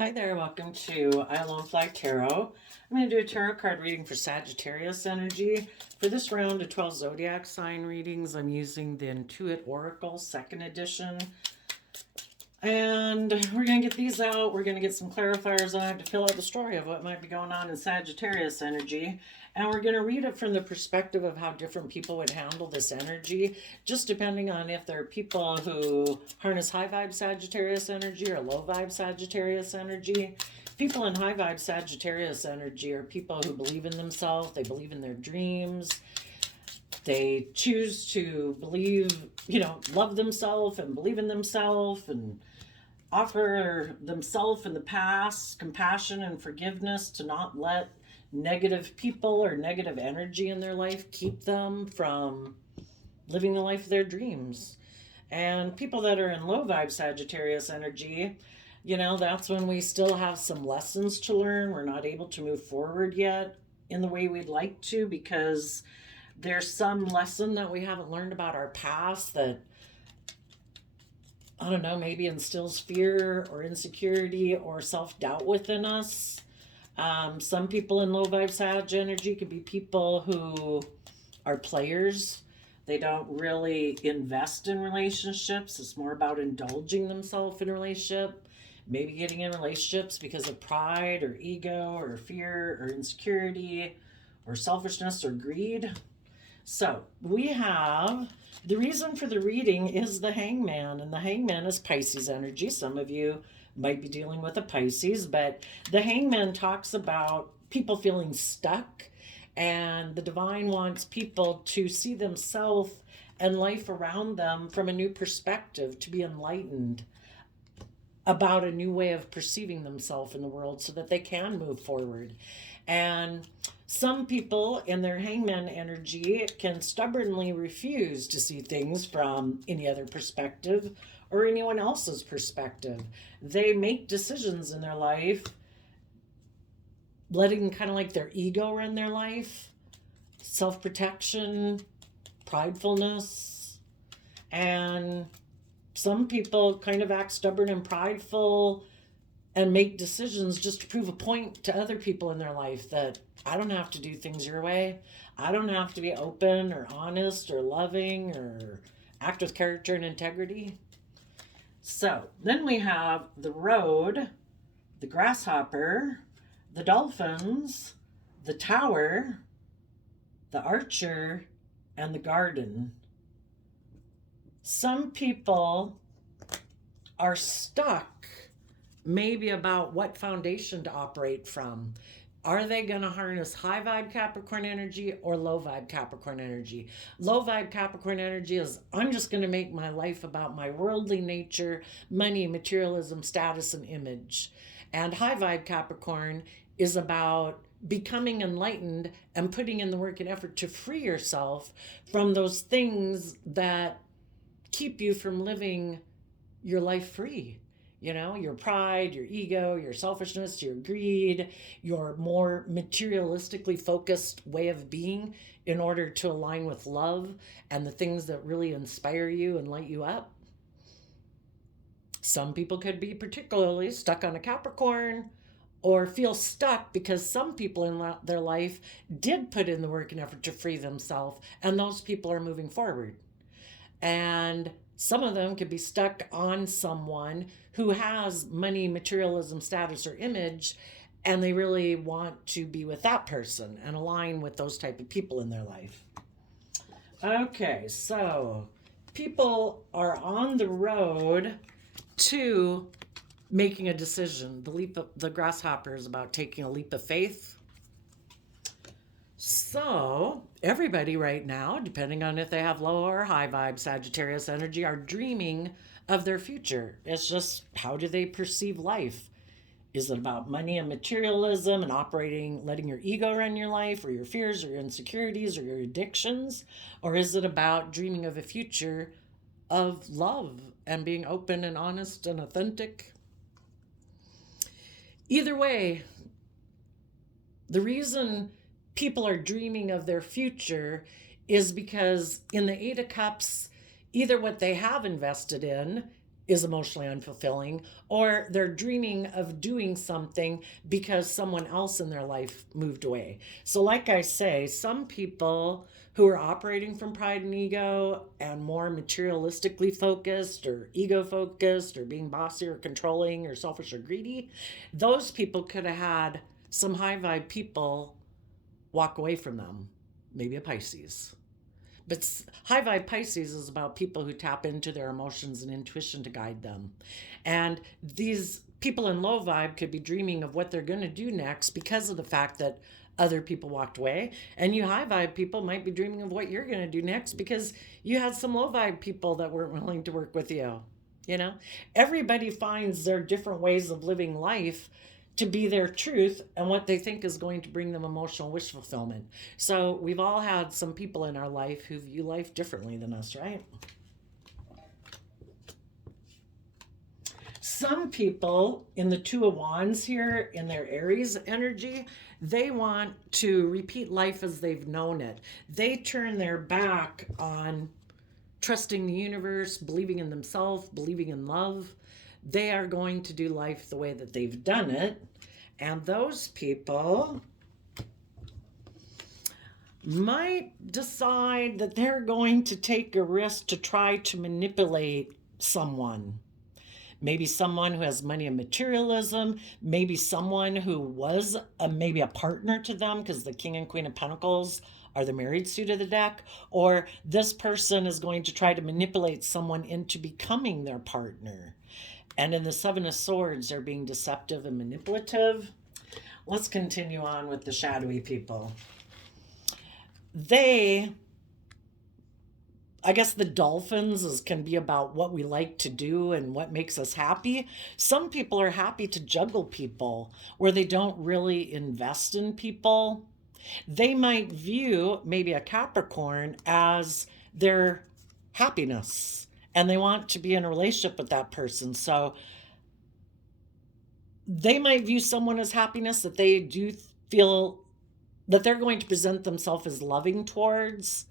Hi there, welcome to I Alone Fly Tarot. I'm going to do a tarot card reading for Sagittarius energy. For this round of 12 zodiac sign readings, I'm using the Intuit Oracle 2nd edition. And we're going to get these out. We're going to get some clarifiers on it to fill out the story of what might be going on in Sagittarius energy. And we're going to read it from the perspective of how different people would handle this energy, just depending on if there are people who harness high vibe Sagittarius energy or low vibe Sagittarius energy. People in high vibe Sagittarius energy are people who believe in themselves, they believe in their dreams, they choose to believe, love themselves and believe in themselves and offer themselves in the past compassion and forgiveness to not let negative people or negative energy in their life keep them from living the life of their dreams. And people that are in low vibe Sagittarius energy, that's when we still have some lessons to learn. We're not able to move forward yet in the way we'd like to because there's some lesson that we haven't learned about our past that, I don't know, maybe instills fear or insecurity or self-doubt within us. Some people in low vibe Sag energy could be people who are players. They don't really invest in relationships. It's more about indulging themselves in a relationship, maybe getting in relationships because of pride or ego or fear or insecurity or selfishness or greed. So we have the reason for the reading is the Hangman, and the Hangman is Pisces energy. Some of you might be dealing with a Pisces, but the Hangman talks about people feeling stuck, and the divine wants people to see themselves and life around them from a new perspective, to be enlightened about a new way of perceiving themselves in the world so that they can move forward. And some people in their Hangman energy can stubbornly refuse to see things from any other perspective or anyone else's perspective. They make decisions in their life, letting kind of like their ego run their life, self-protection, pridefulness, and some people kind of act stubborn and prideful and make decisions just to prove a point to other people in their life that I don't have to do things your way. I don't have to be open or honest or loving or act with character and integrity. So then we have the Road, the Grasshopper, the Dolphins, the Tower, the Archer, and the Garden. Some people are stuck maybe about what foundation to operate from. Are they going to harness high vibe Capricorn energy or low vibe Capricorn energy? Low vibe Capricorn energy is I'm just going to make my life about my worldly nature, money, materialism, status, and image. And high vibe Capricorn is about becoming enlightened and putting in the work and effort to free yourself from those things that keep you from living your life free. Your pride, your ego, your selfishness, your greed, your more materialistically focused way of being in order to align with love and the things that really inspire you and light you up. Some people could be particularly stuck on a Capricorn or feel stuck because some people in their life did put in the work and effort to free themselves, and those people are moving forward. And some of them could be stuck on someone who has money, materialism, status, or image, and they really want to be with that person and align with those type of people in their life. Okay, so people are on the road to making a decision. The grasshopper is about taking a leap of faith. So everybody right now, depending on if they have low or high vibe Sagittarius energy, are dreaming of their future. It's just, how do they perceive life? Is it about money and materialism and letting your ego run your life, or your fears or your insecurities or your addictions? Or is it about dreaming of a future of love and being open and honest and authentic? Either way, the reason people are dreaming of their future is because in the Eight of Cups, either what they have invested in is emotionally unfulfilling, or they're dreaming of doing something because someone else in their life moved away. So, like I say, some people who are operating from pride and ego and more materialistically focused or ego focused or being bossy or controlling or selfish or greedy, those people could have had some high vibe people walk away from them, maybe a Pisces. But high vibe Pisces is about people who tap into their emotions and intuition to guide them. And these people in low vibe could be dreaming of what they're going to do next because of the fact that other people walked away. And you high vibe people might be dreaming of what you're going to do next because you had some low vibe people that weren't willing to work with you. You know, everybody finds their different ways of living life to be their truth and what they think is going to bring them emotional wish fulfillment. So we've all had some people in our life who view life differently than us, right? Some people in the Two of Wands here, in their Aries energy, they want to repeat life as they've known it. They turn their back on trusting the universe, believing in themselves, believing in love. They are going to do life the way that they've done it. And those people might decide that they're going to take a risk to try to manipulate someone. Maybe someone who has money and materialism, maybe someone who was maybe a partner to them, because the King and Queen of Pentacles are the married suit of the deck, or this person is going to try to manipulate someone into becoming their partner. And in the Seven of Swords, they're being deceptive and manipulative. Let's continue on with the shadowy people. I guess the dolphins can be about what we like to do and what makes us happy. Some people are happy to juggle people where they don't really invest in people. They might view maybe a Capricorn as their happiness, and they want to be in a relationship with that person. So they might view someone as happiness that they do feel that they're going to present themselves as loving towards.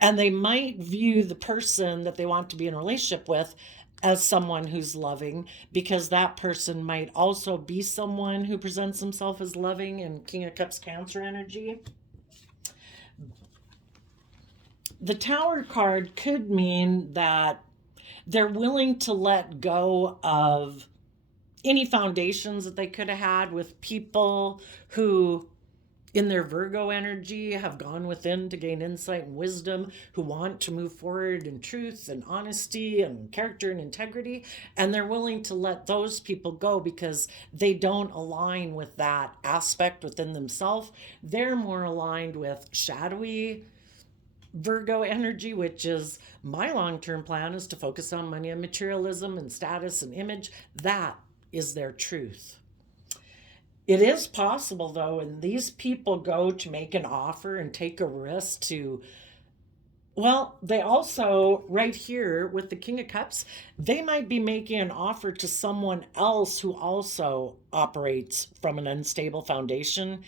And they might view the person that they want to be in a relationship with as someone who's loving, because that person might also be someone who presents himself as loving in King of Cups Cancer energy. The Tower card could mean that they're willing to let go of any foundations that they could have had with people who, in their Virgo energy, have gone within to gain insight and wisdom, who want to move forward in truth and honesty and character and integrity. And they're willing to let those people go because they don't align with that aspect within themselves. They're more aligned with shadowy Virgo energy, which is my long-term plan is to focus on money and materialism and status and image. That is their truth. It is possible, though, when these people go to make an offer and take a risk to, well, they also, right here with the King of Cups, they might be making an offer to someone else who also operates from an unstable foundation.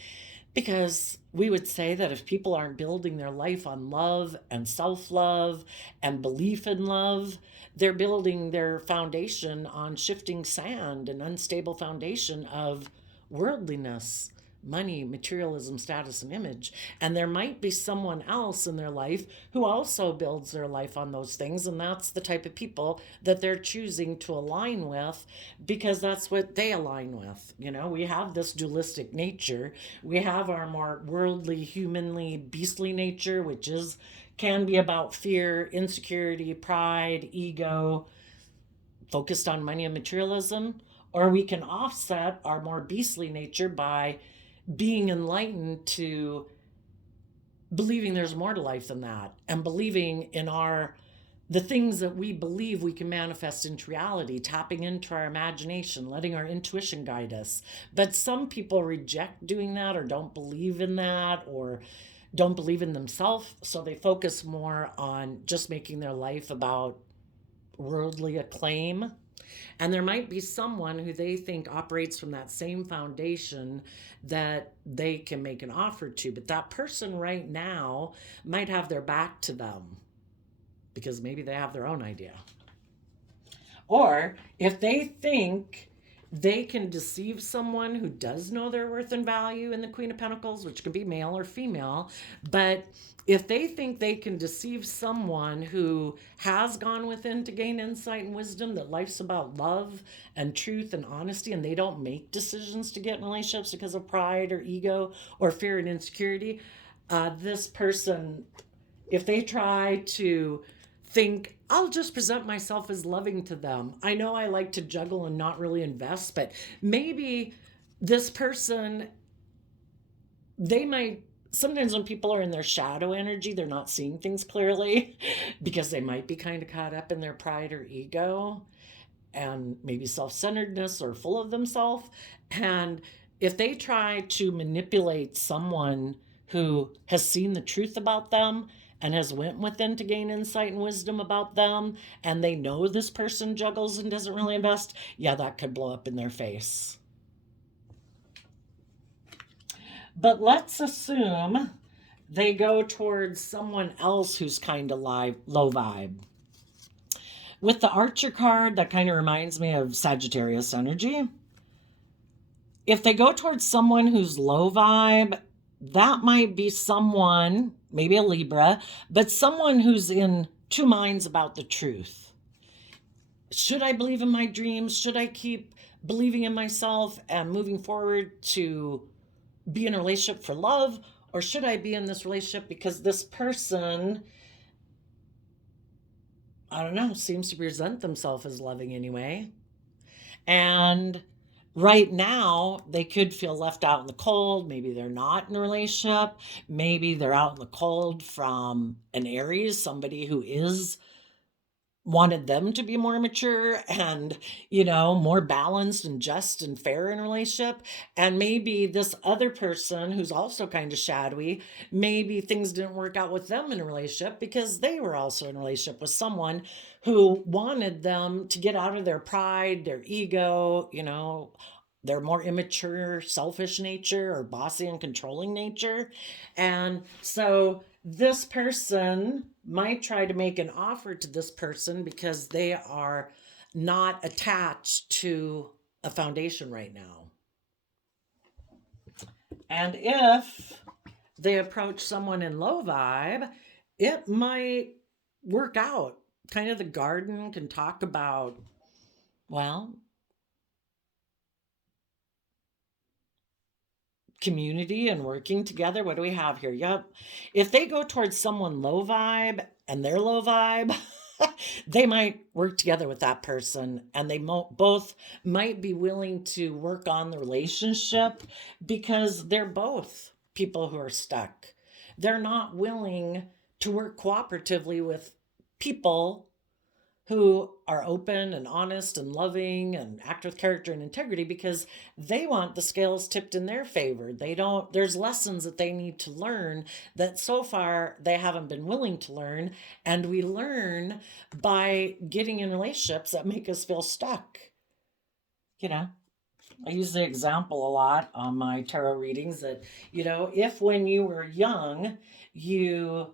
Because we would say that if people aren't building their life on love and self-love and belief in love, they're building their foundation on shifting sand, an unstable foundation of worldliness, money, materialism, status, and image. And there might be someone else in their life who also builds their life on those things. And that's the type of people that they're choosing to align with because that's what they align with. You know, we have this dualistic nature. We have our more worldly, humanly, beastly nature, which can be about fear, insecurity, pride, ego, focused on money and materialism. Or we can offset our more beastly nature by being enlightened to believing there's more to life than that, and believing in the things that we believe we can manifest into reality, tapping into our imagination, letting our intuition guide us. But some people reject doing that, or don't believe in that, or don't believe in themselves, so they focus more on just making their life about worldly acclaim. And there might be someone who they think operates from that same foundation that they can make an offer to. But that person right now might have their back to them because maybe they have their own idea. Or if they think they can deceive someone who does know their worth and value in the Queen of Pentacles, which could be male or female, but if they think they can deceive someone who has gone within to gain insight and wisdom, that life's about love and truth and honesty, and they don't make decisions to get in relationships because of pride or ego or fear and insecurity, this person, if they try to think, I'll just present myself as loving to them. I know I like to juggle and not really invest, but maybe this person, they might, sometimes when people are in their shadow energy, they're not seeing things clearly because they might be kind of caught up in their pride or ego and maybe self-centeredness or full of themselves. And if they try to manipulate someone who has seen the truth about them and has went within to gain insight and wisdom about them, and they know this person juggles and doesn't really invest, yeah, that could blow up in their face. But let's assume they go towards someone else who's kind of low vibe. With the Archer card, that kind of reminds me of Sagittarius energy. If they go towards someone who's low vibe, that might be someone, maybe a Libra, but someone who's in two minds about the truth. Should I believe in my dreams? Should I keep believing in myself and moving forward to be in a relationship for love? Or should I be in this relationship because this person, I don't know, seems to present themselves as loving anyway. And right now, they could feel left out in the cold. Maybe they're not in a relationship. Maybe they're out in the cold from an Aries, somebody who is wanted them to be more mature and, more balanced and just and fair in a relationship. And maybe this other person who's also kind of shadowy, maybe things didn't work out with them in a relationship because they were also in a relationship with someone who wanted them to get out of their pride, their ego, their more immature, selfish nature or bossy and controlling nature. And so this person might try to make an offer to this person because they are not attached to a foundation right now. And if they approach someone in low vibe, it might work out. Kind of the garden can talk about, community and working together. What do we have here? Yep. If they go towards someone low vibe and they're low vibe, they might work together with that person, and they both might be willing to work on the relationship because they're both people who are stuck. They're not willing to work cooperatively with people who are open and honest and loving and act with character and integrity because they want the scales tipped in their favor. There's lessons that they need to learn that so far they haven't been willing to learn. And we learn by getting in relationships that make us feel stuck. I use the example a lot on my tarot readings that, if when you were young, you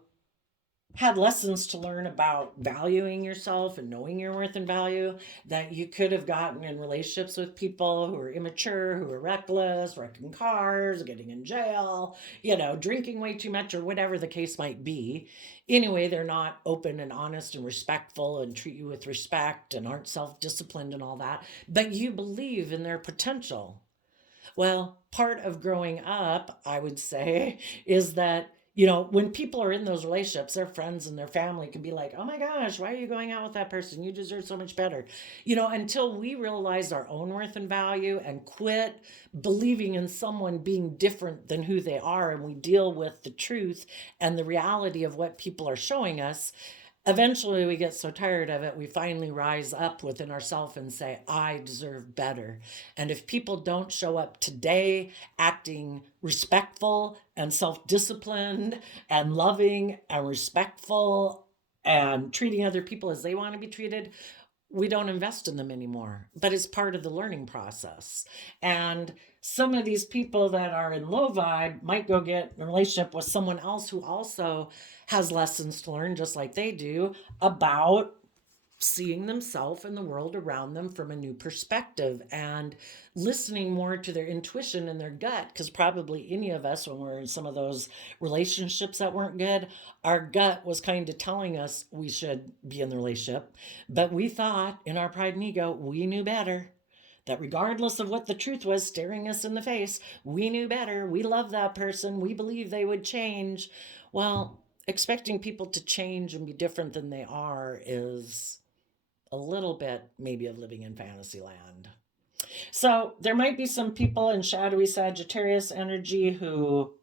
had lessons to learn about valuing yourself and knowing your worth and value, that you could have gotten in relationships with people who are immature, who are reckless, wrecking cars, getting in jail, drinking way too much or whatever the case might be. Anyway, they're not open and honest and respectful and treat you with respect and aren't self-disciplined and all that, but you believe in their potential. Well, part of growing up, I would say, is that when people are in those relationships, their friends and their family can be like, oh my gosh, why are you going out with that person? You deserve so much better. Until we realize our own worth and value and quit believing in someone being different than who they are, and we deal with the truth and the reality of what people are showing us, eventually we get so tired of it, we finally rise up within ourselves and say, I deserve better. And if people don't show up today acting respectful and self-disciplined and loving and respectful and treating other people as they want to be treated, we don't invest in them anymore. But it's part of the learning process. And some of these people that are in low vibe might go get in a relationship with someone else who also has lessons to learn, just like they do, about seeing themselves and the world around them from a new perspective and listening more to their intuition and their gut. Because probably any of us, when we're in some of those relationships that weren't good, our gut was kind of telling us we should be in the relationship. But we thought in our pride and ego, we knew better. That regardless of what the truth was staring us in the face, we knew better. We loved that person. We believed they would change. Well, expecting people to change and be different than they are is a little bit maybe of living in fantasy land. So there might be some people in shadowy Sagittarius energy who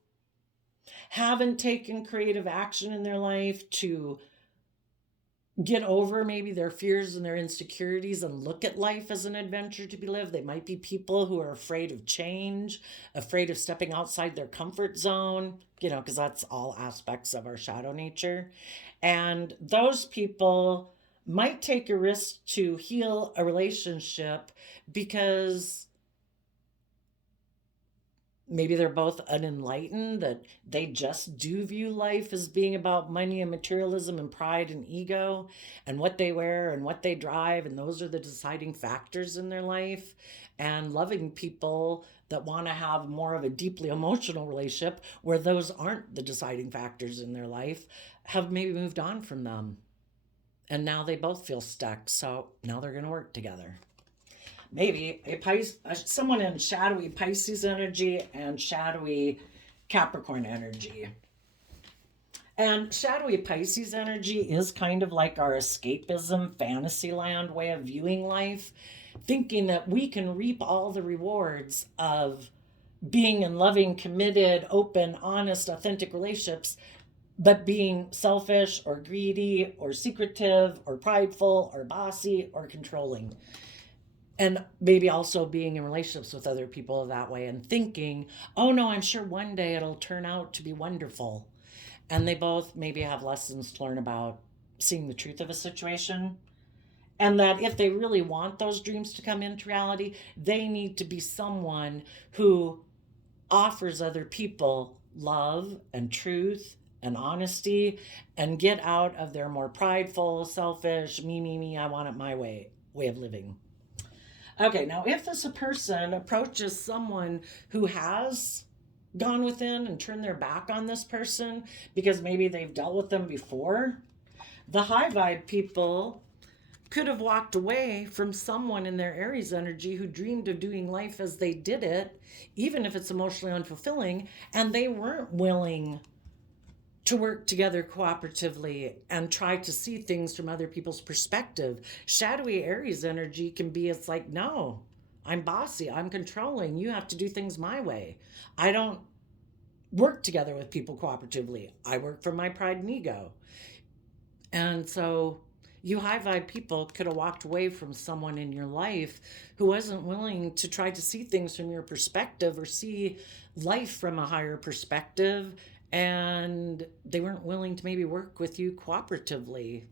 haven't taken creative action in their life to get over maybe their fears and their insecurities and look at life as an adventure to be lived. They might be people who are afraid of change, afraid of stepping outside their comfort zone, because that's all aspects of our shadow nature. And those people might take a risk to heal a relationship because maybe they're both unenlightened, that they just do view life as being about money and materialism and pride and ego and what they wear and what they drive. And those are the deciding factors in their life. And loving people that want to have more of a deeply emotional relationship where those aren't the deciding factors in their life have maybe moved on from them. And now they both feel stuck. So now they're going to work together. Maybe someone in shadowy Pisces energy and shadowy Capricorn energy. And shadowy Pisces energy is kind of like our escapism, fantasy land way of viewing life, thinking that we can reap all the rewards of being in loving, committed, open, honest, authentic relationships, but being selfish or greedy or secretive or prideful or bossy or controlling. And maybe also being in relationships with other people that way and thinking, oh no, I'm sure one day it'll turn out to be wonderful. And they both maybe have lessons to learn about seeing the truth of a situation. And that if they really want those dreams to come into reality, they need to be someone who offers other people love and truth and honesty and get out of their more prideful, selfish, me, I want it my way of living. Okay, now if this person approaches someone who has gone within and turned their back on this person because maybe they've dealt with them before, the high vibe people could have walked away from someone in their Aries energy who dreamed of doing life as they did it, even if it's emotionally unfulfilling, and they weren't willing to work together cooperatively and try to see things from other people's perspective. Shadowy Aries energy can be, it's like, no, I'm bossy, I'm controlling, you have to do things my way. I don't work together with people cooperatively. I work from my pride and ego. And so you high vibe people could have walked away from someone in your life who wasn't willing to try to see things from your perspective or see life from a higher perspective, and they weren't willing to maybe work with you cooperatively.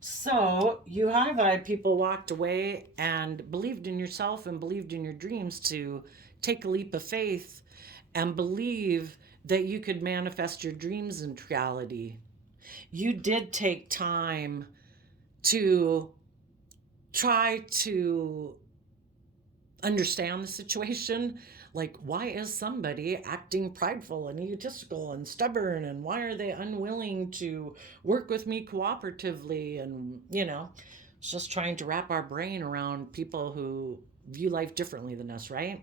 So you high vibe people walked away and believed in yourself and believed in your dreams to take a leap of faith and believe that you could manifest your dreams into reality. You did take time to try to understand the situation. Like, why is somebody acting prideful and egotistical and stubborn, and why are they unwilling to work with me cooperatively? And it's just trying to wrap our brain around people who view life differently than us, right?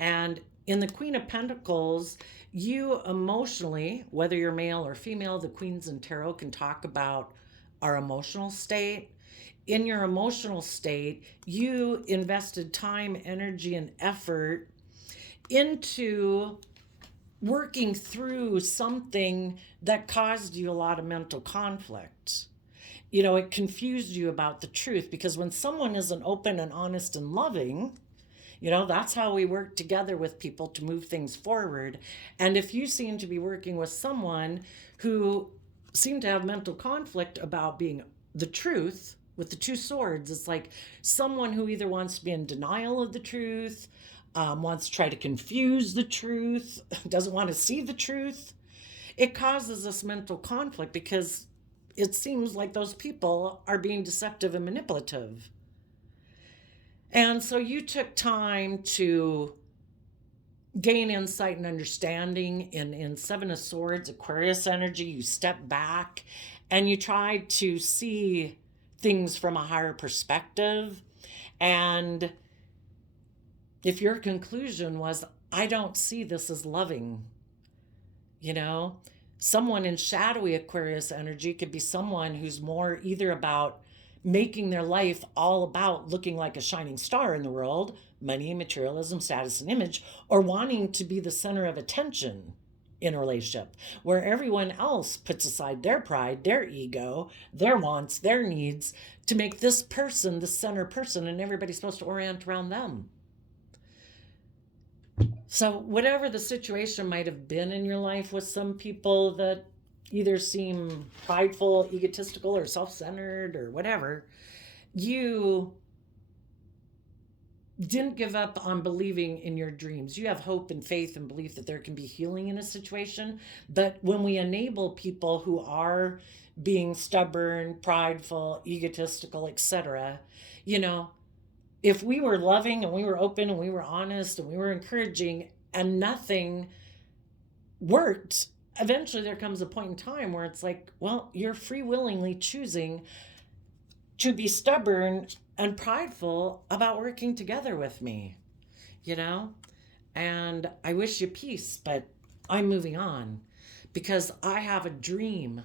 And in the Queen of Pentacles, you emotionally, whether you're male or female, the Queens in Tarot can talk about our emotional state. In your emotional state, you invested time, energy, and effort into working through something that caused you a lot of mental conflict. It confused you about the truth, because when someone isn't open and honest and loving, that's how we work together with people to move things forward. And if you seem to be working with someone who seem to have mental conflict about being the truth with the two swords, it's like someone who either wants to be in denial of the truth, wants to try to confuse the truth, doesn't want to see the truth. It causes us mental conflict because it seems like those people are being deceptive and manipulative. And so you took time to gain insight and understanding in Seven of Swords, Aquarius energy. You step back and you try to see things from a higher perspective. And if your conclusion was, I don't see this as loving, you know, someone in shadowy Aquarius energy could be someone who's more either about making their life all about looking like a shining star in the world, money, materialism, status, and image, or wanting to be the center of attention in a relationship where everyone else puts aside their pride, their ego, their wants, their needs to make this person the center person, and everybody's supposed to orient around them. So, whatever the situation might have been in your life with some people that either seem prideful, egotistical, or self centered, or whatever, you didn't give up on believing in your dreams. You have hope and faith and belief that there can be healing in a situation. But when we enable people who are being stubborn, prideful, egotistical, etc., you know, if we were loving and we were open and we were honest and we were encouraging and nothing worked, eventually there comes a point in time where it's like, well, you're free willingly choosing to be stubborn and prideful about working together with me, you know? And I wish you peace, but I'm moving on because I have a dream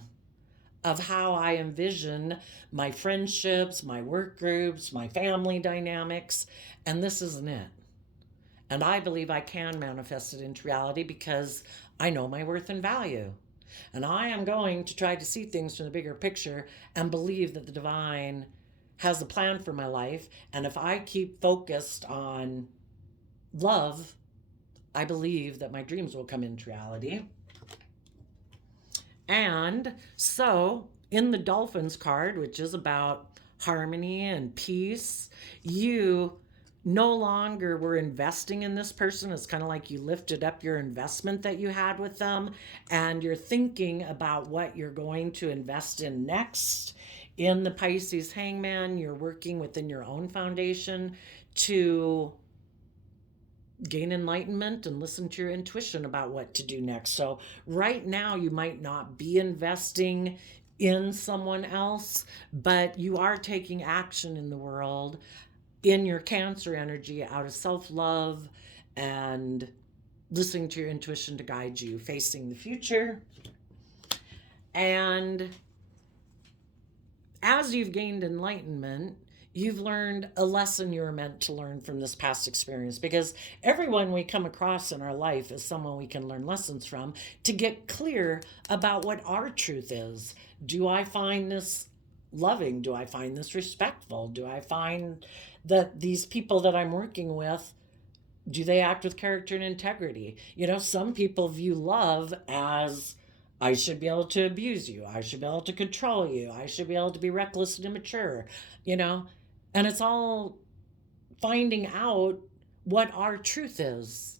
of how I envision my friendships, my work groups, my family dynamics, and this isn't it. And I believe I can manifest it into reality because I know my worth and value. And I am going to try to see things from the bigger picture and believe that the divine has a plan for my life. And if I keep focused on love, I believe that my dreams will come into reality. And so, in the Dolphins card, which is about harmony and peace, you no longer were investing in this person. It's kind of like you lifted up your investment that you had with them, and you're thinking about what you're going to invest in next. In the Pisces Hangman, you're working within your own foundation to gain enlightenment and listen to your intuition about what to do next. So right now you might not be investing in someone else, but you are taking action in the world in your Cancer energy out of self-love and listening to your intuition to guide you, facing the future. And as you've gained enlightenment, you've learned a lesson you were meant to learn from this past experience, because everyone we come across in our life is someone we can learn lessons from to get clear about what our truth is. Do I find this loving? Do I find this respectful? Do I find that these people that I'm working with, do they act with character and integrity? You know, some people view love as, I should be able to abuse you. I should be able to control you. I should be able to be reckless and immature, you know? And it's all finding out what our truth is.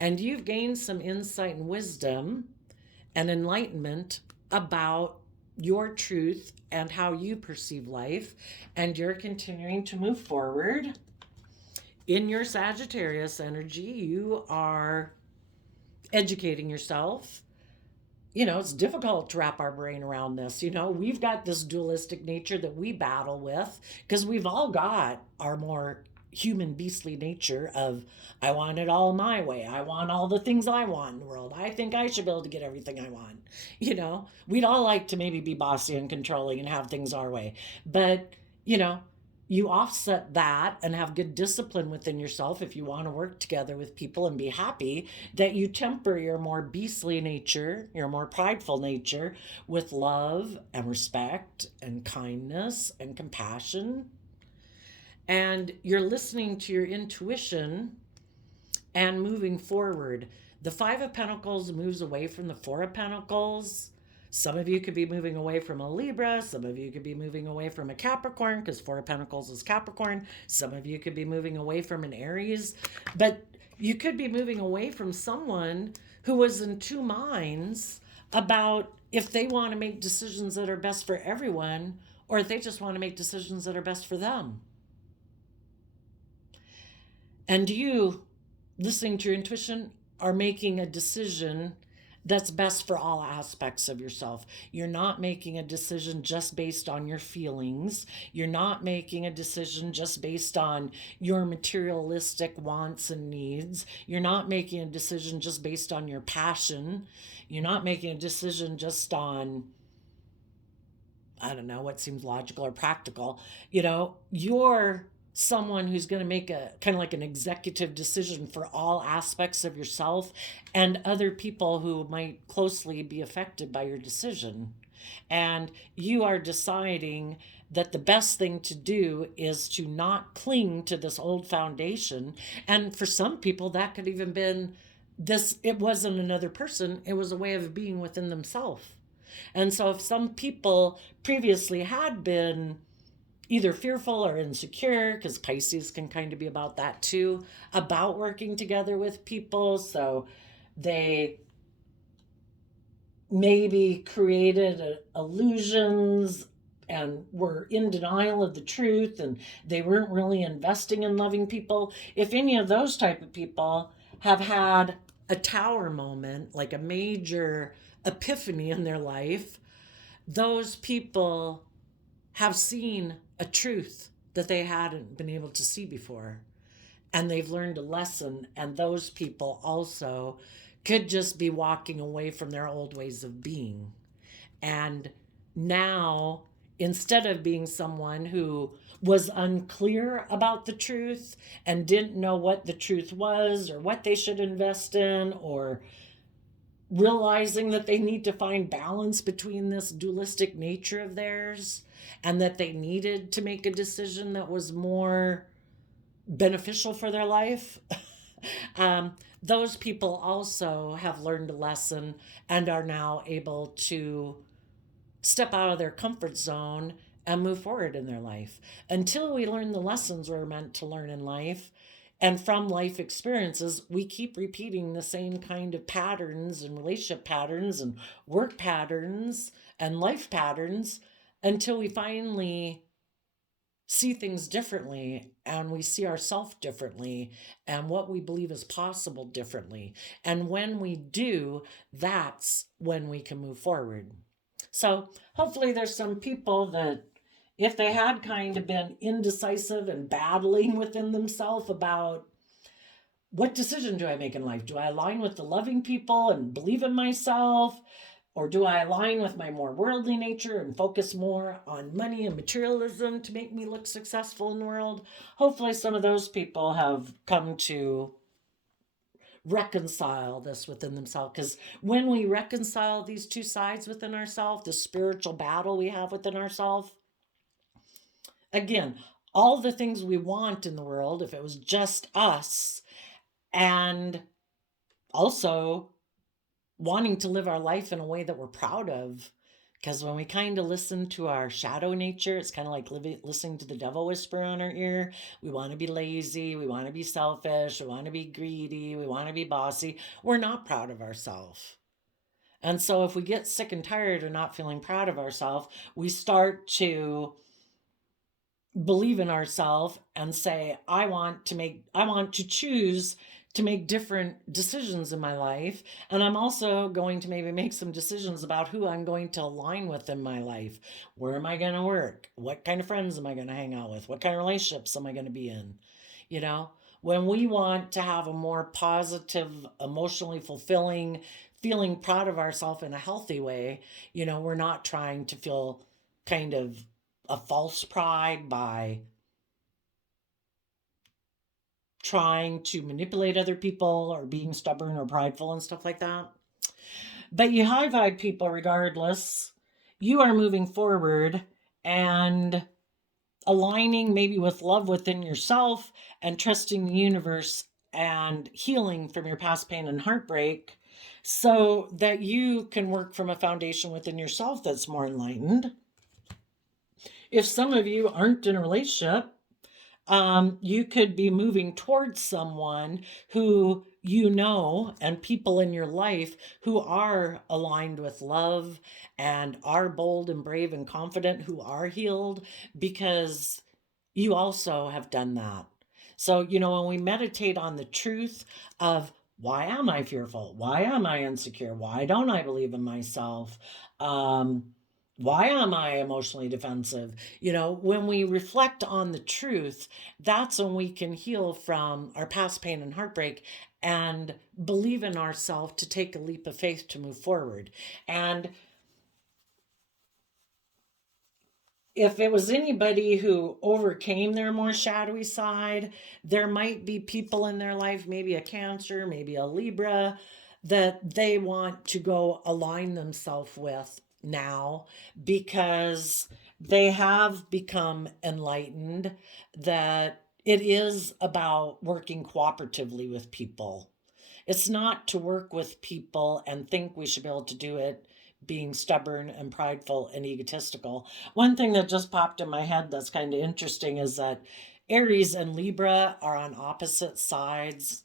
And you've gained some insight and wisdom and enlightenment about your truth and how you perceive life. And you're continuing to move forward. In your Sagittarius energy, you are educating yourself. You know, it's difficult to wrap our brain around this. You know, we've got this dualistic nature that we battle with because we've all got our more human beastly nature of, I want it all my way. I want all the things I want in the world. I think I should be able to get everything I want. You know, we'd all like to maybe be bossy and controlling and have things our way. But, you know, you offset that and have good discipline within yourself if you want to work together with people and be happy, that you temper your more beastly nature, your more prideful nature, with love and respect and kindness and compassion. And you're listening to your intuition and moving forward. The Five of Pentacles moves away from the Four of Pentacles. Some of you could be moving away from a Libra. Some of you could be moving away from a Capricorn, because Four of Pentacles is Capricorn. Some of you could be moving away from an Aries. But you could be moving away from someone who was in two minds about if they want to make decisions that are best for everyone or if they just want to make decisions that are best for them. And you, listening to your intuition, are making a decision that's best for all aspects of yourself. You're not making a decision just based on your feelings. You're not making a decision just based on your materialistic wants and needs. You're not making a decision just based on your passion. You're not making a decision just on, I don't know, what seems logical or practical. You're someone who's going to make a kind of like an executive decision for all aspects of yourself and other people who might closely be affected by your decision. And you are deciding that the best thing to do is to not cling to this old foundation. And for some people, that could even been this, it wasn't another person, it was a way of being within themselves. And so if some people previously had been either fearful or insecure, because Pisces can kind of be about that too, about working together with people. So they maybe created illusions and were in denial of the truth, and they weren't really investing in loving people. If any of those type of people have had a tower moment, like a major epiphany in their life, those people have seen a truth that they hadn't been able to see before. And they've learned a lesson. And those people also could just be walking away from their old ways of being. And now, instead of being someone who was unclear about the truth and didn't know what the truth was or what they should invest in, or realizing that they need to find balance between this dualistic nature of theirs, and that they needed to make a decision that was more beneficial for their life. Those people also have learned a lesson and are now able to step out of their comfort zone and move forward in their life. Until we learn the lessons we're meant to learn in life, and from life experiences, we keep repeating the same kind of patterns and relationship patterns and work patterns and life patterns until we finally see things differently, and we see ourselves differently and what we believe is possible differently. And when we do, that's when we can move forward. So hopefully there's some people that, if they had kind of been indecisive and battling within themselves about what decision do I make in life? Do I align with the loving people and believe in myself? Or do I align with my more worldly nature and focus more on money and materialism to make me look successful in the world? Hopefully some of those people have come to reconcile this within themselves. Because when we reconcile these two sides within ourselves, the spiritual battle we have within ourselves, again, all the things we want in the world, if it was just us, and also wanting to live our life in a way that we're proud of. Because when we kind of listen to our shadow nature, it's kind of like listening to the devil whisper on our ear. We want to be lazy. We want to be selfish. We want to be greedy. We want to be bossy. We're not proud of ourselves. And so if we get sick and tired of not feeling proud of ourselves, we start to believe in ourselves and say, I want to choose to make different decisions in my life. And I'm also going to maybe make some decisions about who I'm going to align with in my life. Where am I going to work? What kind of friends am I going to hang out with? What kind of relationships am I going to be in? When we want to have a more positive, emotionally fulfilling, feeling proud of ourselves in a healthy way, we're not trying to feel kind of a false pride by trying to manipulate other people or being stubborn or prideful and stuff like that. But you high vibe people, regardless, you are moving forward and aligning maybe with love within yourself and trusting the universe and healing from your past pain and heartbreak so that you can work from a foundation within yourself that's more enlightened. If some of you aren't in a relationship, you could be moving towards someone who and people in your life who are aligned with love and are bold and brave and confident, who are healed, because you also have done that. So, when we meditate on the truth of why am I fearful? Why am I insecure? Why don't I believe in myself? Um, why am I emotionally defensive? When we reflect on the truth, that's when we can heal from our past pain and heartbreak and believe in ourselves to take a leap of faith to move forward. And if it was anybody who overcame their more shadowy side, there might be people in their life, maybe a Cancer, maybe a Libra, that they want to go align themselves with now because they have become enlightened that it is about working cooperatively with people. It's not to work with people and think we should be able to do it being stubborn and prideful and egotistical. One thing that just popped in my head that's kind of interesting is that Aries and Libra are on opposite sides,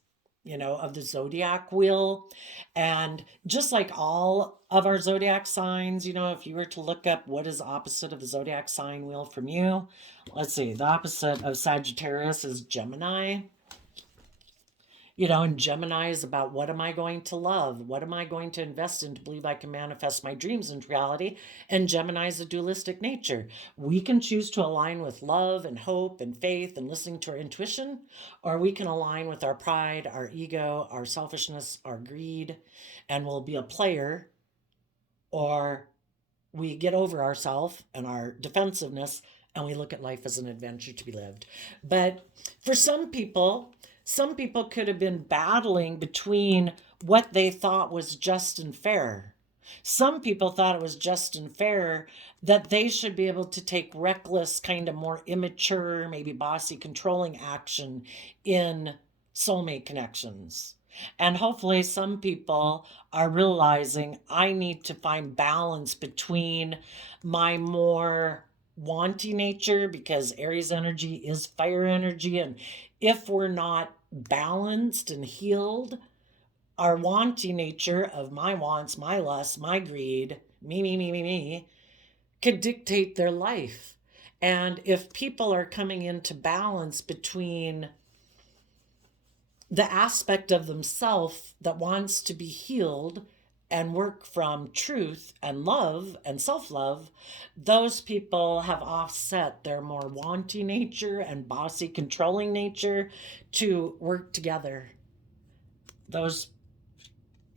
of the zodiac wheel. And just like all of our zodiac signs, if you were to look up what is opposite of the zodiac sign wheel from you, let's see, the opposite of Sagittarius is Gemini. And Gemini is about what am I going to love? What am I going to invest in to believe I can manifest my dreams into reality? And Gemini is a dualistic nature. We can choose to align with love and hope and faith and listening to our intuition, or we can align with our pride, our ego, our selfishness, our greed, and we'll be a player, or we get over ourselves and our defensiveness and we look at life as an adventure to be lived. But for some people could have been battling between what they thought was just and fair. Some people thought it was just and fair that they should be able to take reckless, kind of more immature, maybe bossy, controlling action in soulmate connections. And hopefully, some people are realizing I need to find balance between my more wanting nature, because Aries energy is fire energy. And if we're not balanced and healed, our wanting nature of my wants, my lusts, my greed, me, could dictate their life. And if people are coming into balance between the aspect of themselves that wants to be healed and work from truth and love and self-love, those people have offset their more wanting nature and bossy, controlling nature to work together. Those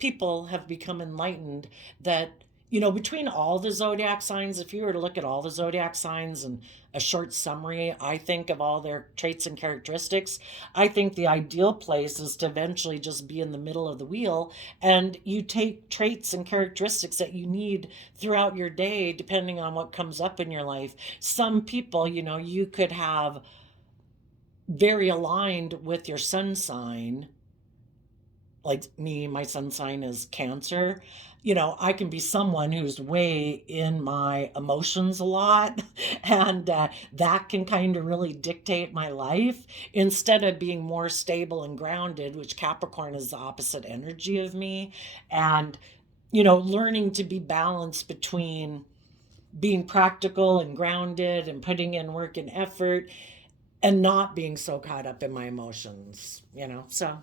people have become enlightened that, between all the zodiac signs, if you were to look at all the zodiac signs and a short summary, I think, of all their traits and characteristics, I think the ideal place is to eventually just be in the middle of the wheel and you take traits and characteristics that you need throughout your day, depending on what comes up in your life. Some people, you could have very aligned with your sun sign. Like me, my sun sign is Cancer. I can be someone who's way in my emotions a lot, and that can kind of really dictate my life instead of being more stable and grounded, which Capricorn is the opposite energy of me. And, learning to be balanced between being practical and grounded and putting in work and effort and not being so caught up in my emotions, So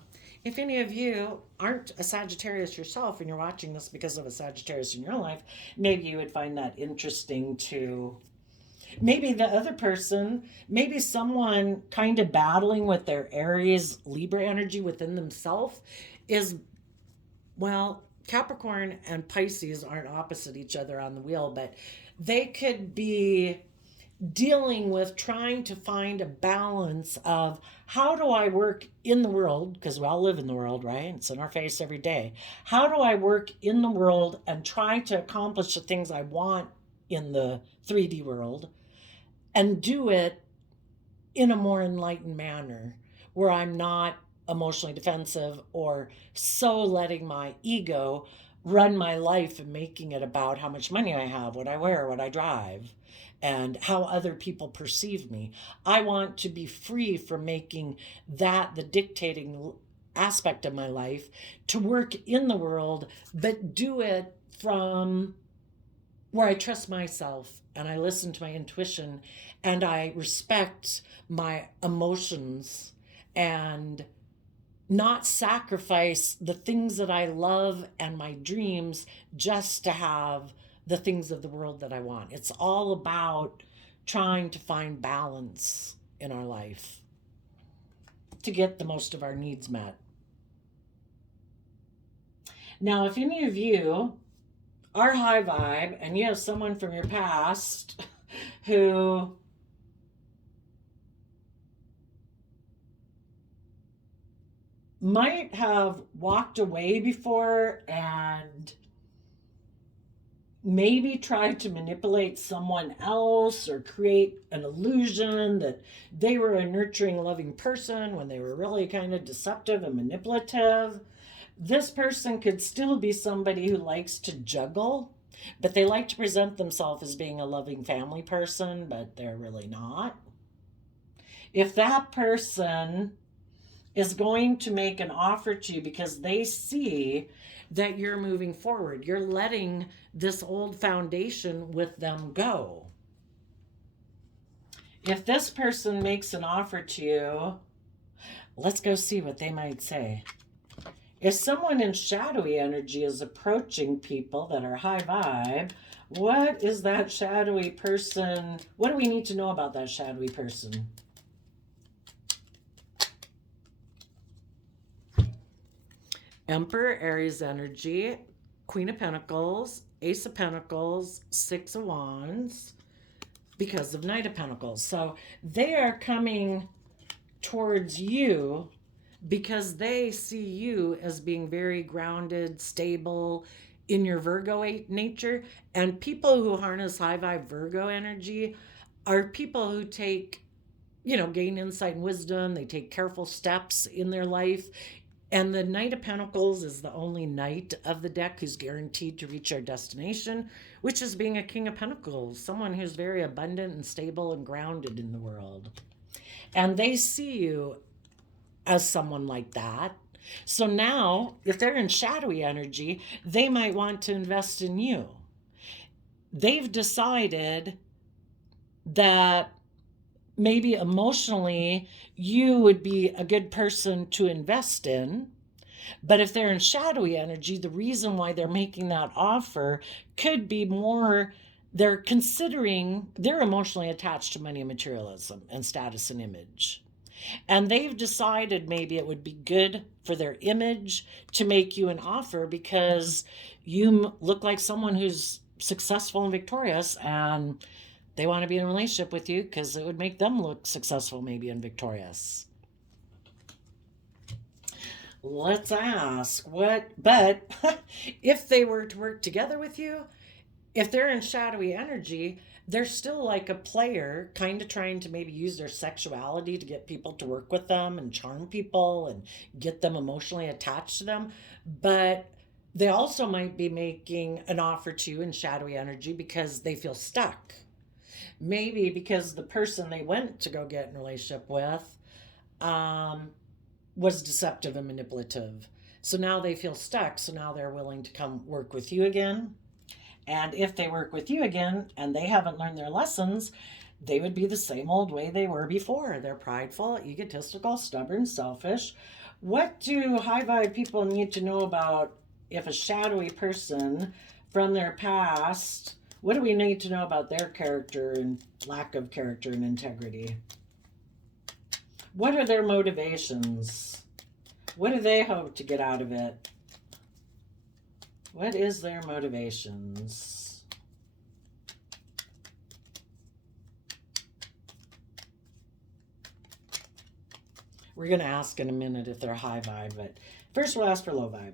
if any of you aren't a Sagittarius yourself and you're watching this because of a Sagittarius in your life, maybe you would find that interesting too. Maybe the other person, maybe someone kind of battling with their Aries Libra energy within themselves is, well, Capricorn and Pisces aren't opposite each other on the wheel, but they could be dealing with trying to find a balance of how do I work in the world, because we all live in the world, right? It's in our face every day. How do I work in the world and try to accomplish the things I want in the 3D world and do it in a more enlightened manner where I'm not emotionally defensive or so letting my ego run my life and making it about how much money I have, what I wear, what I drive, and how other people perceive me. I want to be free from making that the dictating aspect of my life to work in the world, but do it from where I trust myself and I listen to my intuition and I respect my emotions and not sacrifice the things that I love and my dreams just to have the things of the world that I want. It's all about trying to find balance in our life to get the most of our needs met. Now, if any of you are high vibe and you have someone from your past who might have walked away before and maybe tried to manipulate someone else or create an illusion that they were a nurturing, loving person when they were really kind of deceptive and manipulative, this person could still be somebody who likes to juggle, but they like to present themselves as being a loving family person, but they're really not. If that person is going to make an offer to you because they see that you're moving forward, you're letting this old foundation with them go. If this person makes an offer to you, let's go see what they might say. If someone in shadowy energy is approaching people that are high vibe, what is that shadowy person? What do we need to know about that shadowy person? Emperor, Aries energy, Queen of Pentacles, Ace of Pentacles, Six of Wands, because of Knight of Pentacles. So they are coming towards you because they see you as being very grounded, stable in your Virgo nature. And people who harness high vibe Virgo energy are people who take, gain insight and wisdom. They take careful steps in their life. And the Knight of Pentacles is the only knight of the deck who's guaranteed to reach our destination, which is being a King of Pentacles, someone who's very abundant and stable and grounded in the world. And they see you as someone like that. So now, if they're in shadowy energy, they might want to invest in you. They've decided that maybe emotionally you would be a good person to invest in. But if they're in shadowy energy, the reason why they're making that offer could be more they're emotionally attached to money and materialism and status and image. And they've decided maybe it would be good for their image to make you an offer because you look like someone who's successful and victorious, and they want to be in a relationship with you because it would make them look successful, maybe, and victorious. Let's ask but if they were to work together with you, if they're in shadowy energy, they're still like a player, kind of trying to maybe use their sexuality to get people to work with them and charm people and get them emotionally attached to them. But they also might be making an offer to you in shadowy energy because they feel stuck. Maybe because the person they went to go get in a relationship with was deceptive and manipulative. So now they feel stuck. So now they're willing to come work with you again. And if they work with you again and they haven't learned their lessons, they would be the same old way they were before. They're prideful, egotistical, stubborn, selfish. What do high vibe people need to know about if a shadowy person from their past, what do we need to know about their character and lack of character and integrity? What are their motivations? What do they hope to get out of it? What is their motivations? We're going to ask in a minute if they're high vibe, but first we'll ask for low vibe.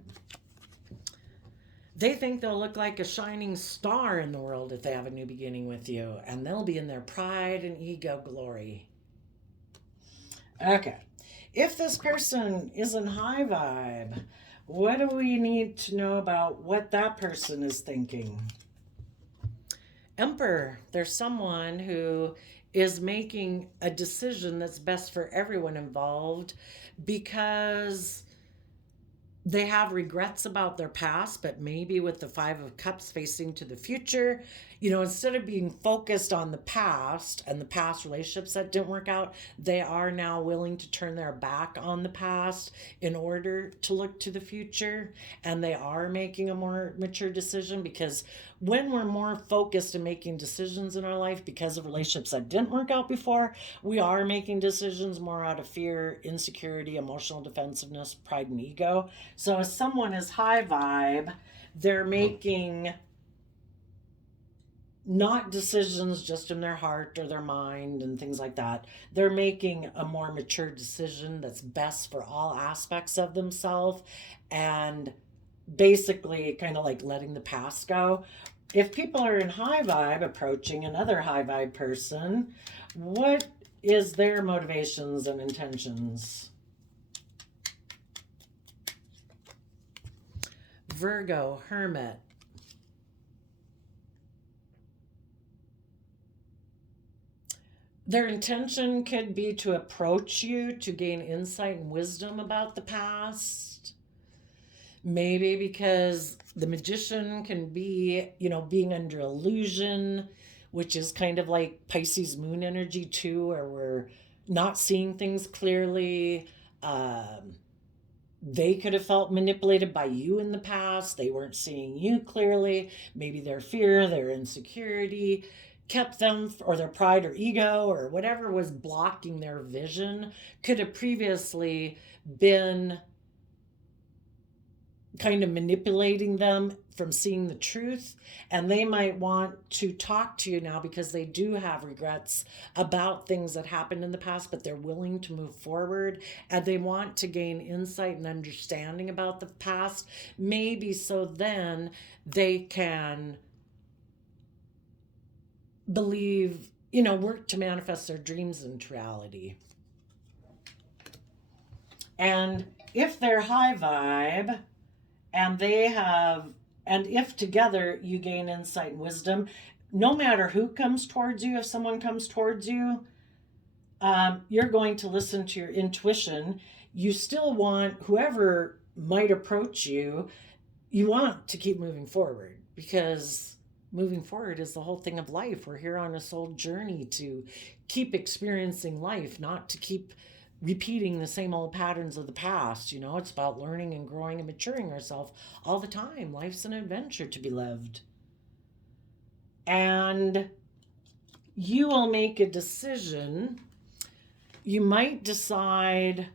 They think they'll look like a shining star in the world if they have a new beginning with you, and they'll be in their pride and ego glory. Okay. If this person is in high vibe, what do we need to know about what that person is thinking? Emperor, there's someone who is making a decision that's best for everyone involved because they have regrets about their past, but maybe with the Five of Cups facing to the future, instead of being focused on the past and the past relationships that didn't work out, they are now willing to turn their back on the past in order to look to the future. And they are making a more mature decision, because when we're more focused in making decisions in our life because of relationships that didn't work out before, we are making decisions more out of fear, insecurity, emotional defensiveness, pride, and ego. So if someone is high vibe, they're making not decisions just in their heart or their mind and things like that. They're making a more mature decision that's best for all aspects of themselves, and basically kind of like letting the past go. If people are in high vibe approaching another high vibe person, what is their motivations and intentions? Virgo, Hermit. Their intention could be to approach you to gain insight and wisdom about the past. Maybe because the Magician can be, being under illusion, which is kind of like Pisces moon energy too, where we're not seeing things clearly. They could have felt manipulated by you in the past. They weren't seeing you clearly. Maybe their fear, their insecurity kept them, or their pride or ego or whatever was blocking their vision, could have previously been kind of manipulating them from seeing the truth. And they might want to talk to you now because they do have regrets about things that happened in the past, but they're willing to move forward and they want to gain insight and understanding about the past, maybe so then they can believe, work to manifest their dreams into reality. And if they're high vibe, and if together you gain insight and wisdom, no matter who comes towards you, if someone comes towards you, you're going to listen to your intuition. You still want, whoever might approach you, you want to keep moving forward, because moving forward is the whole thing of life. We're here on a soul journey to keep experiencing life, not to keep repeating the same old patterns of the past. It's about learning and growing and maturing ourselves all the time. Life's an adventure to be lived. And you will make a decision. You might decide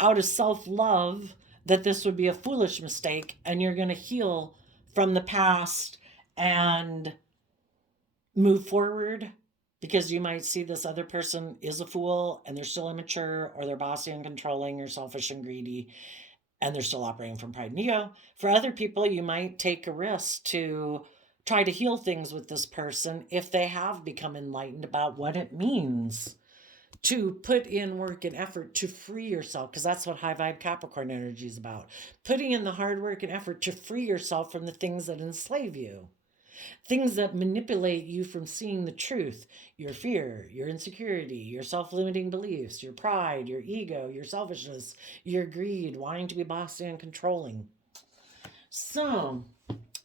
out of self-love that this would be a foolish mistake, and you're going to heal from the past and move forward, because you might see this other person is a fool and they're still immature, or they're bossy and controlling, or selfish and greedy, and they're still operating from pride and ego. For other people, you might take a risk to try to heal things with this person if they have become enlightened about what it means to put in work and effort to free yourself, because that's what high vibe Capricorn energy is about. Putting in the hard work and effort to free yourself from the things that enslave you, things that manipulate you from seeing the truth, your fear, your insecurity, your self-limiting beliefs, your pride, your ego, your selfishness, your greed, wanting to be bossy and controlling. So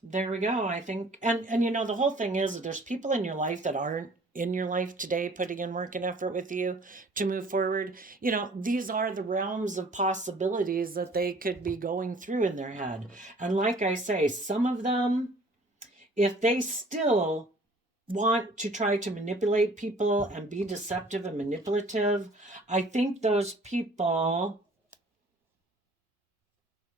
there we go. I think, and the whole thing is that there's people in your life that aren't in your life today putting in work and effort with you to move forward. These are the realms of possibilities that they could be going through in their head. And like I say, some of them, if they still want to try to manipulate people and be deceptive and manipulative, I think those people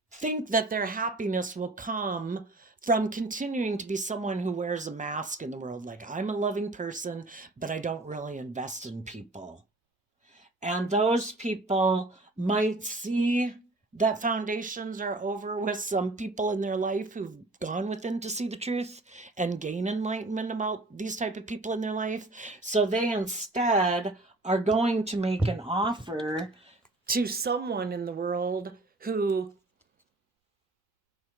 think that their happiness will come from continuing to be someone who wears a mask in the world. Like, I'm a loving person, but I don't really invest in people. And those people might see that foundations are over with some people in their life who've gone within to see the truth and gain enlightenment about these type of people in their life. So they instead are going to make an offer to someone in the world who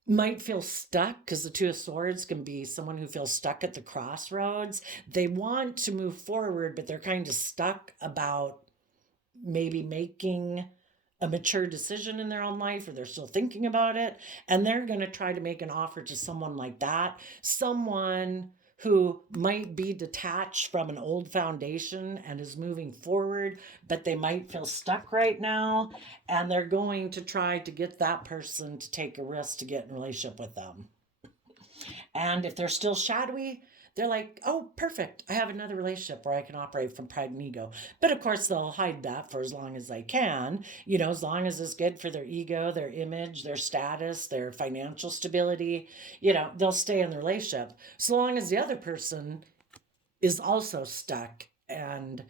might feel stuck, because the Two of Swords can be someone who feels stuck at the crossroads. They want to move forward, but they're kind of stuck about maybe making a mature decision in their own life, or they're still thinking about it, and they're going to try to make an offer to someone like that, someone who might be detached from an old foundation and is moving forward, but they might feel stuck right now, and they're going to try to get that person to take a risk to get in a relationship with them. And if they're still shadowy, they're like, oh, perfect. I have another relationship where I can operate from pride and ego. But of course, they'll hide that for as long as they can, as long as it's good for their ego, their image, their status, their financial stability, they'll stay in the relationship. So long as the other person is also stuck and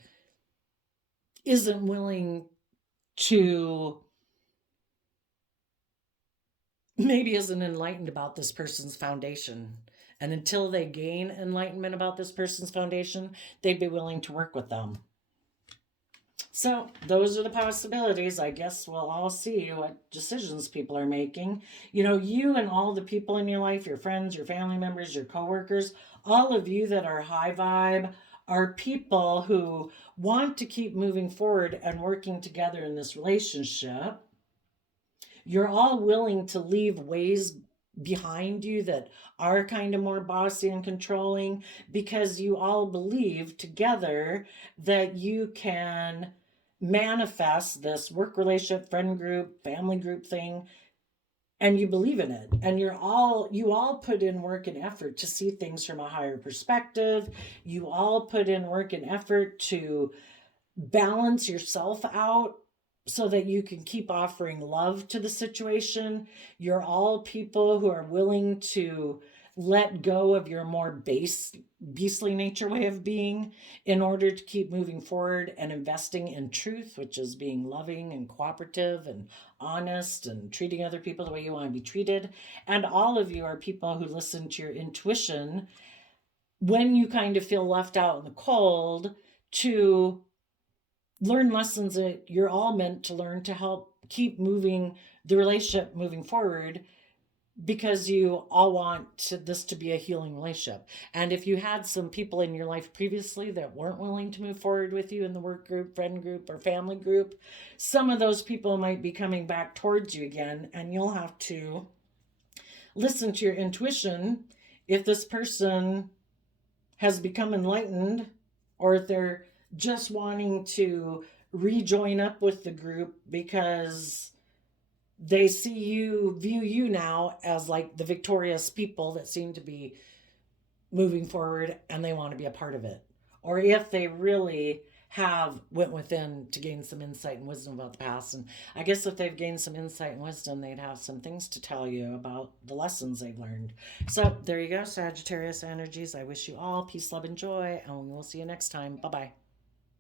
isn't willing to, maybe isn't enlightened about this person's foundation. And until they gain enlightenment about this person's foundation, they'd be willing to work with them. So those are the possibilities. I guess we'll all see what decisions people are making. You and all the people in your life, your friends, your family members, your coworkers, all of you that are high vibe are people who want to keep moving forward and working together in this relationship. You're all willing to leave ways behind you that are kind of more bossy and controlling, because you all believe together that you can manifest this work relationship, friend group, family group thing, and you believe in it, and you all put in work and effort to see things from a higher perspective. You all put in work and effort to balance yourself out so that you can keep offering love to the situation. You're all people who are willing to let go of your more beastly nature way of being in order to keep moving forward and investing in truth, which is being loving and cooperative and honest and treating other people the way you want to be treated. And all of you are people who listen to your intuition when you kind of feel left out in the cold, to learn lessons that you're all meant to learn to help keep moving the relationship moving forward, because you all want this to be a healing relationship. And if you had some people in your life previously that weren't willing to move forward with you in the work group, friend group, or family group, some of those people might be coming back towards you again, and you'll have to listen to your intuition if this person has become enlightened, or if they're just wanting to rejoin up with the group because they view you now as like the victorious people that seem to be moving forward, and they want to be a part of it. Or if they really have went within to gain some insight and wisdom about the past. And I guess if they've gained some insight and wisdom, they'd have some things to tell you about the lessons they've learned. So there you go, Sagittarius energies. I wish you all peace, love, and joy, and we'll see you next time. Bye-bye.